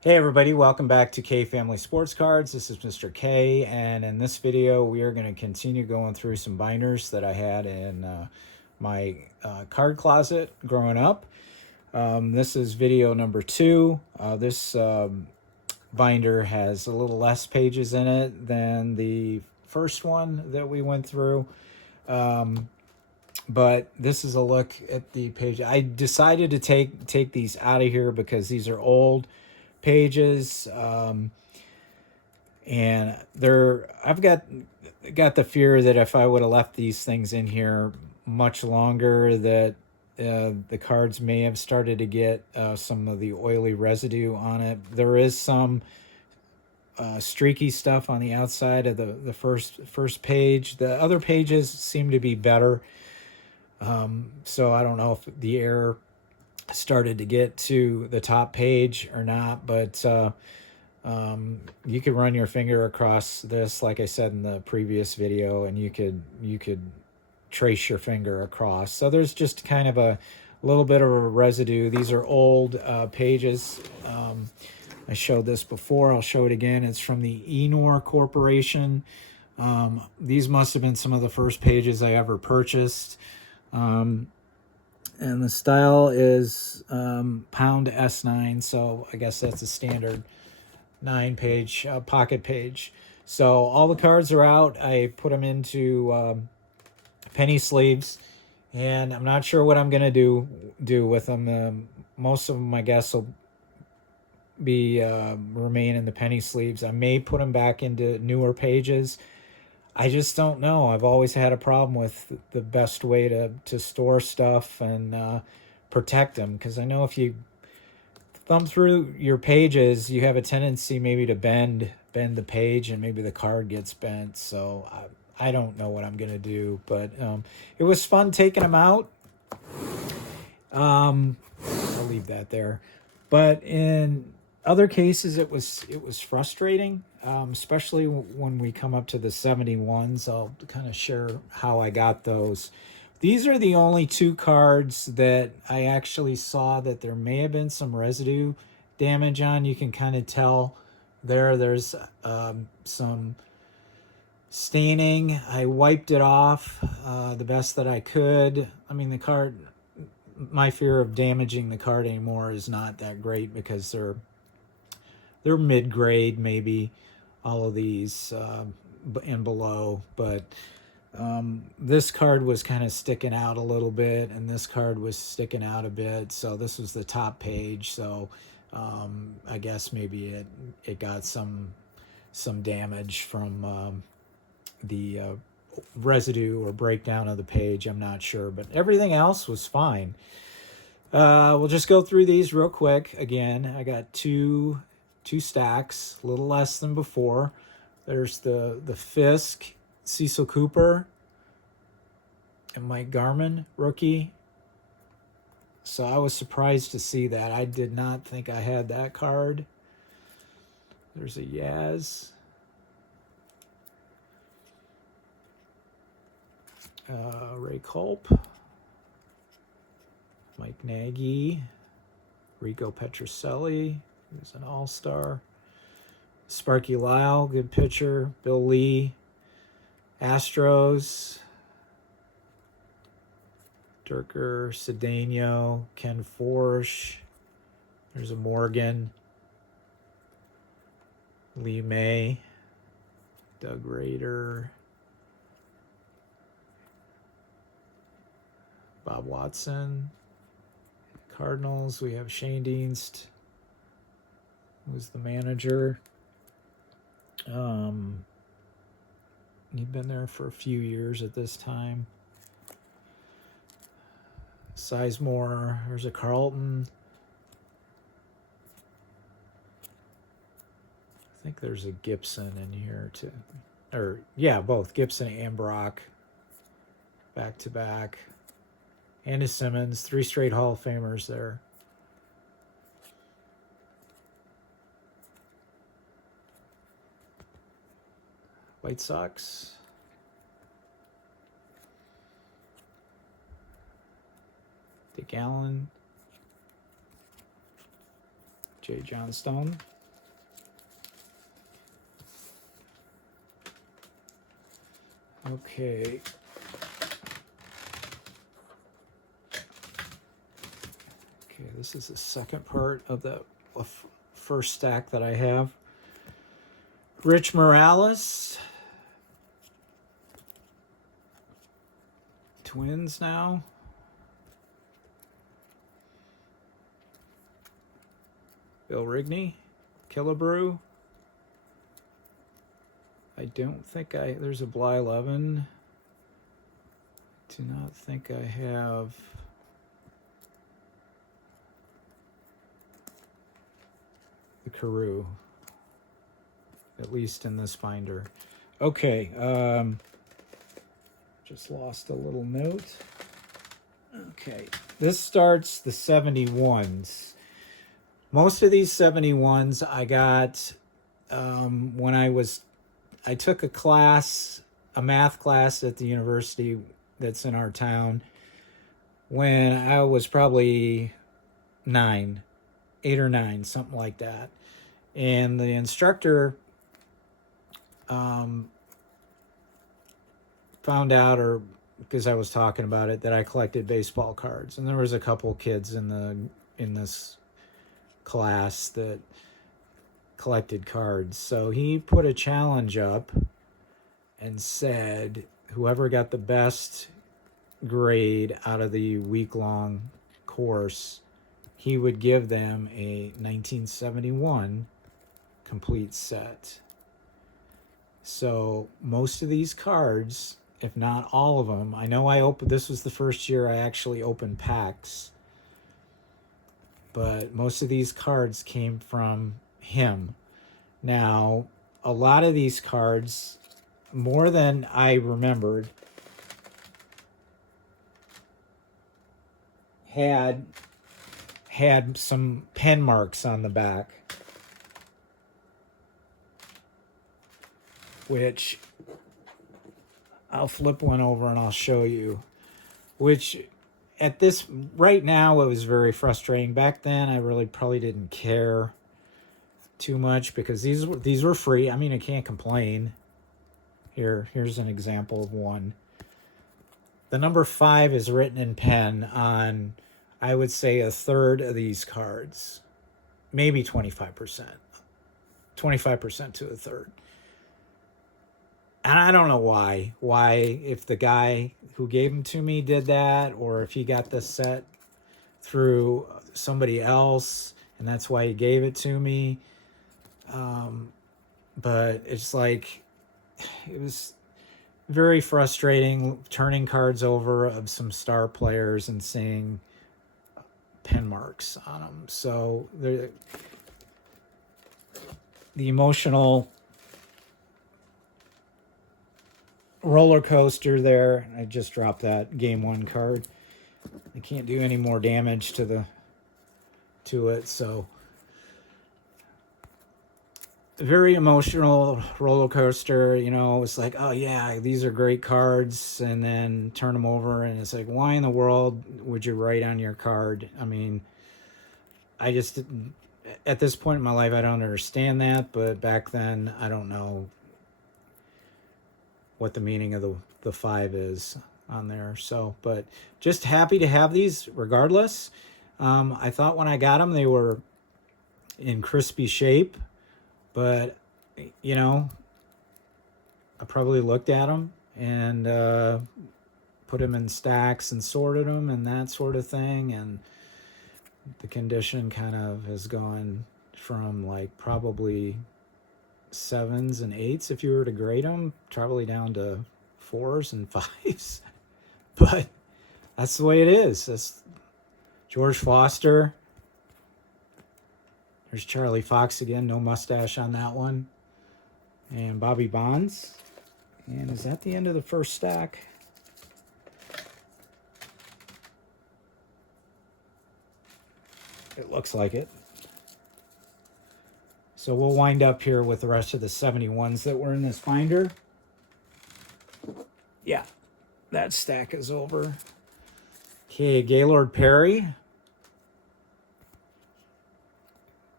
Hey everybody, welcome back to K Family Sports Cards. This is Mr. K, and in this video we are going to continue going through some binders that I had in my card closet growing up. This is video number 2. This binder has a little less pages in it than the first one that we went through. But this is a look at the page. I decided to take these out of here because these are old pages, and I've got the fear that if I would have left these things in here much longer, that the cards may have started to get some of the oily residue on it. There is some streaky stuff on the outside of the first page. The other pages seem to be better. So I don't know if the air started to get to the top page or not, but you could run your finger across this, like I said in the previous video, and you could trace your finger across. So there's just kind of a little bit of a residue. These are old pages. I showed this before. I'll show it again. It's from the Enor Corporation. These must have been some of the first pages I ever purchased. And the style is pound S9, so I guess that's a standard 9-page pocket page. So all the cards are out. I put them into penny sleeves, and I'm not sure what I'm gonna do with them. Most of them, I guess, will be remain in the penny sleeves. I may put them back into newer pages. I just don't know. I've always had a problem with the best way to store stuff and protect them, because I know if you thumb through your pages, you have a tendency maybe to bend the page, and maybe the card gets bent. So I don't know what I'm gonna do, but it was fun taking them out. I'll leave that there. But in other cases, it was frustrating, especially when we come up to the 71s. I'll kind of share how I got those. These are the only two cards that I actually saw that there may have been some residue damage on. You can kind of tell there's some staining. I wiped it off the best that I could. I mean, the card, my fear of damaging the card anymore is not that great, because they're mid-grade, maybe, all of these and below. But this card was kind of sticking out a little bit, and this card was sticking out a bit. So this was the top page. So I guess maybe it got some damage from the residue or breakdown of the page. I'm not sure, but everything else was fine. We'll just go through these real quick. Again, I got two stacks, a little less than before. There's the Fisk, Cecil Cooper, and Mike Garman rookie. So I was surprised to see that. I did not think I had that card. There's a Yaz. Ray Culp, Mike Nagy, Rico Petrocelli, who's an all-star, Sparky Lyle, good pitcher, Bill Lee, Astros, Durker, Cedeno, Ken Forsch, there's a Morgan, Lee May, Doug Rader, Bob Watson. Cardinals, we have Shane Dienst, who's the manager. He'd been there for a few years at this time. Sizemore, there's a Carlton. I think there's a Gibson in here too. Or, yeah, both Gibson and Brock. Back to back. Andy Simmons, 3 straight Hall of Famers there. White Sox. Dick Allen. Jay Johnstone. Okay. Okay, this is the second part of the first stack that I have. Rich Morales. Twins now. Bill Rigney. Killebrew. I don't think there's a Blyleven. Do not think I have the Carew, at least in this binder. Okay, just lost a little note. Okay, this starts the 71s. Most of these 71s I got when I took a class, a math class at the university that's in our town when I was probably 8 or 9, something like that. And the instructor found out, or because I was talking about it, that I collected baseball cards. And there was a couple kids in this class that collected cards. So he put a challenge up and said whoever got the best grade out of the week-long course, he would give them a 1971 complete set. So most of these cards, if not all of them, I know this was the first year I actually opened packs, but most of these cards came from him. Now, a lot of these cards, more than I remembered, had some pen marks on the back, which I'll flip one over and I'll show you, which right now it was very frustrating. Back then I really probably didn't care too much because these were free. I mean, I can't complain. Here's an example of one. The number 5 is written in pen on, I would say, a third of these cards, maybe 25%, 25% to a third. And I don't know why, if the guy who gave them to me did that, or if he got the set through somebody else and that's why he gave it to me. But it's like, it was very frustrating turning cards over of some star players and seeing pen marks on them. So the emotional roller coaster there. I just dropped that game 1 card. I can't do any more damage to it, so very emotional roller coaster. It's like, oh yeah, these are great cards, and then turn them over and it's like, why in the world would you write on your card? I mean, I just, at this point in my life, I don't understand that, but back then I don't know what the meaning of the 5 is on there. So, but just happy to have these regardless. I thought when I got them they were in crispy shape, but I probably looked at them and put them in stacks and sorted them and that sort of thing, and the condition kind of has gone from like probably 7s and 8s if you were to grade them, probably down to 4s and 5s. But that's the way it is. That's George Foster. There's Charlie Fox again, no mustache on that one. And Bobby Bonds. And is that the end of the first stack? It looks like it. So we'll wind up here with the rest of the 71s that were in this binder. Yeah, that stack is over. Okay, Gaylord Perry.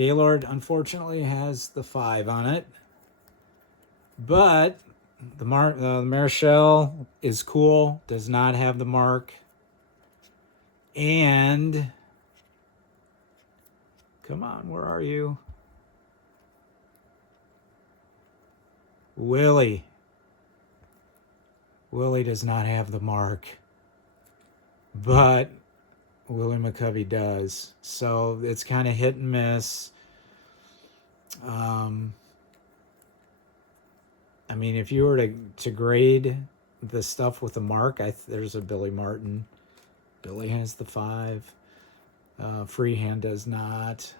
Gaylord, unfortunately, has the 5 on it. But the Marichal is cool, does not have the mark. And, come on, where are you? Willie. Willie does not have the mark. But Willie McCovey does. So it's kind of hit and miss. I mean, if you were to grade the stuff with the mark, there's a Billy Martin. Billy has the 5. Freehand does not.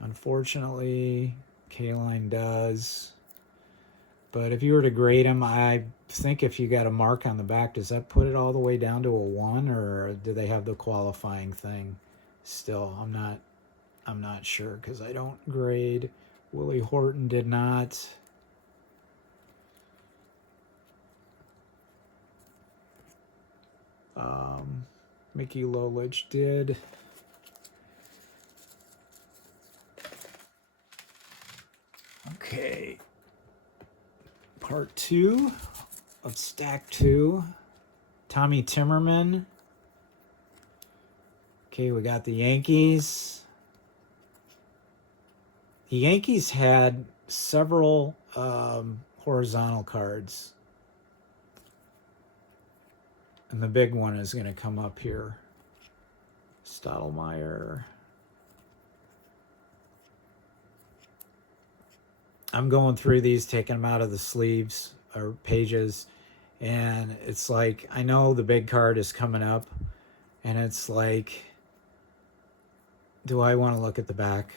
Unfortunately, Kaline does. But if you were to grade them, I think if you got a mark on the back, does that put it all the way down to a 1, or do they have the qualifying thing still? I'm not sure because I don't grade. Willie Horton did not. Mickey Lolich did. Okay. Part 2 of Stack 2. Tommy Timmerman. Okay, we got the Yankees. The Yankees had several horizontal cards. And the big one is going to come up here. Stottlemyre. I'm going through these, taking them out of the sleeves or pages. And it's like, I know the big card is coming up. And it's like, do I want to look at the back?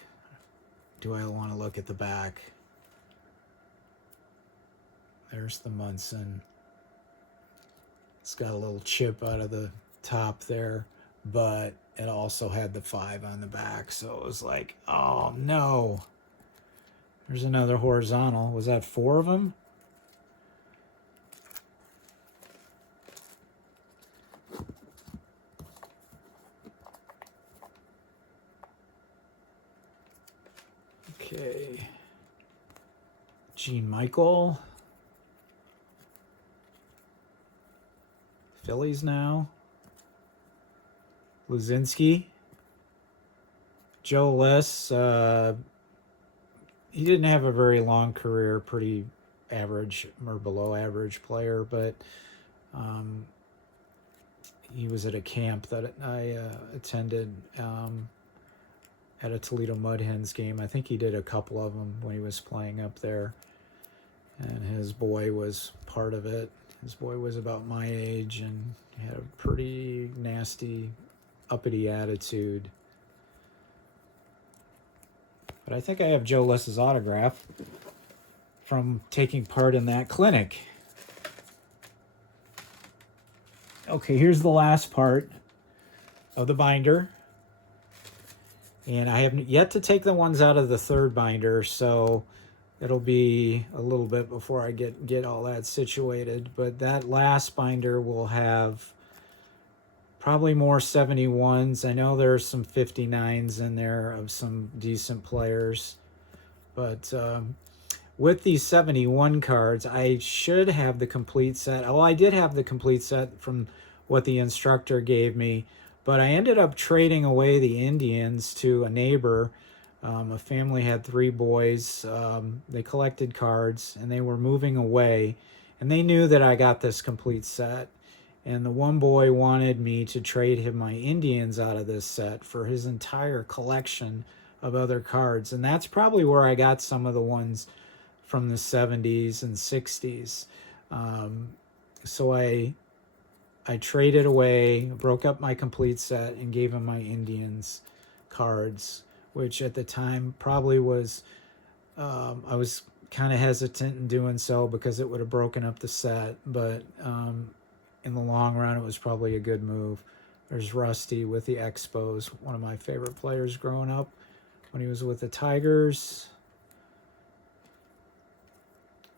Do I want to look at the back? There's the Munson. It's got a little chip out of the top there, but it also had the 5 on the back. So it was like, oh no. There's another horizontal. Was that 4 of them? Okay. Gene Michael. Phillies now. Luzinski. Joe Liss. He didn't have a very long career, pretty average or below average player, but he was at a camp that I attended at a Toledo Mud Hens game. I think he did a couple of them when he was playing up there, and his boy was part of it. His boy was about my age and had a pretty nasty, uppity attitude. But I think I have Joe Liss's autograph from taking part in that clinic. Okay, here's the last part of the binder. And I have yet to take the ones out of the 3rd binder, so it'll be a little bit before I get all that situated. But that last binder will have probably more 71s. I know there's some 59s in there of some decent players. But with these 71 cards, I should have the complete set. Oh, I did have the complete set from what the instructor gave me. But I ended up trading away the Indians to a neighbor. A family had 3 boys. They collected cards, and they were moving away. And they knew that I got this complete set. And the one boy wanted me to trade him my Indians out of this set for his entire collection of other cards. And that's probably where I got some of the ones from the 70s and 60s. So I traded away, broke up my complete set, and gave him my Indians cards, which at the time probably was, I was kind of hesitant in doing so because it would have broken up the set, but in the long run, it was probably a good move. There's Rusty with the Expos, one of my favorite players growing up when he was with the Tigers.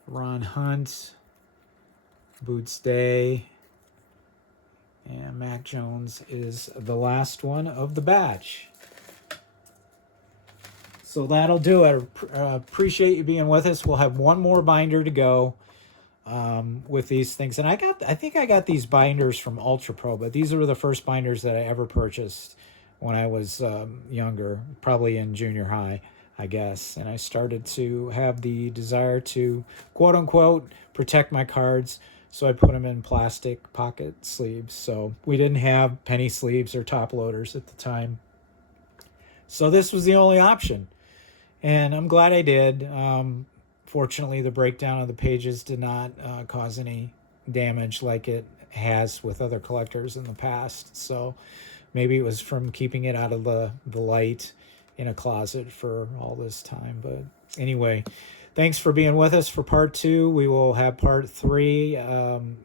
Ron Hunt, Boots Day, and Mac Jones is the last one of the batch. So that'll do it. Appreciate you being with us. We'll have one more binder to go with these things. And I think I got these binders from Ultra Pro, but these were the first binders that I ever purchased when I was younger, probably in junior high, I guess. And I started to have the desire to, quote unquote, protect my cards. So I put them in plastic pocket sleeves. So we didn't have penny sleeves or top loaders at the time. So this was the only option. And I'm glad I did. Fortunately, the breakdown of the pages did not cause any damage like it has with other collectors in the past. So maybe it was from keeping it out of the light in a closet for all this time. But anyway, thanks for being with us for part 2. We will have part 3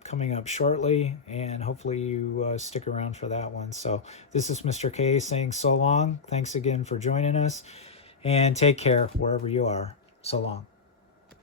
coming up shortly, and hopefully you stick around for that one. So this is Mr. K saying so long. Thanks again for joining us, and take care wherever you are. So long.